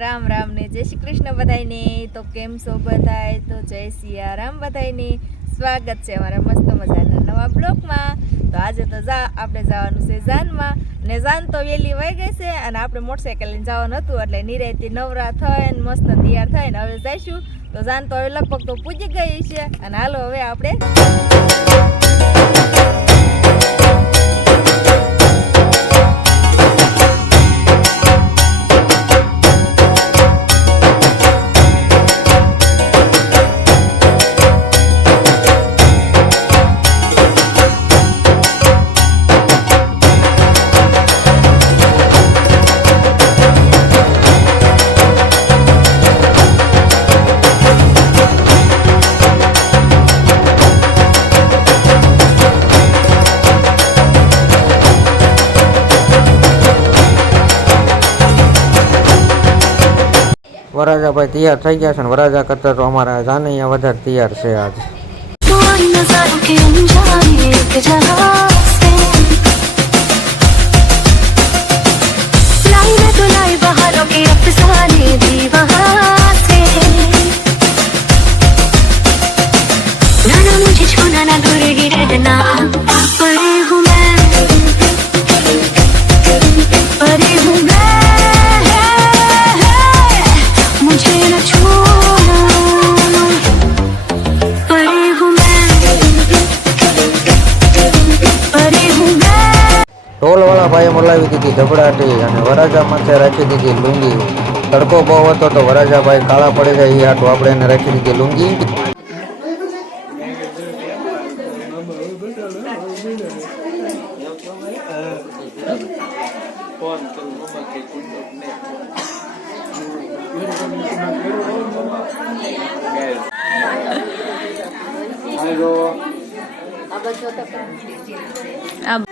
राम राम ने जय श्री कृष्ण बधाई ने। तो केम सो बधाई तो जय सिया राम बधाई ने। स्वागत है अमारा मस्त मजाना नवा ब्लॉग में। तो आज तो आपणे जवानुं छे जाનમાં ने जान तो वेली वही गई छे अने आपणे मोटरसाइकल लईने जवानुं हतुं એટલે નિરાંતે નવરા થઈને મસ્ત તૈયાર થઈને હવે જઈશું। તો જાન તો હવે લગભગ તો પૂજી ગઈ છે અને હાલો હવે આપણે वराजा भाई तैयार थी गया है। वराजा करता तो अमरा जाने वधारे तैयार है। आज ढोल वाला भाई मोलावी दीधी धबड़ाटी और वराजा माथे राखी दीधी लुंगी। तड़को बहु हतो तो वराजा भाई काला पड़ी गया ये हाटू आपणे एने राखी दीधी लुंगी। अब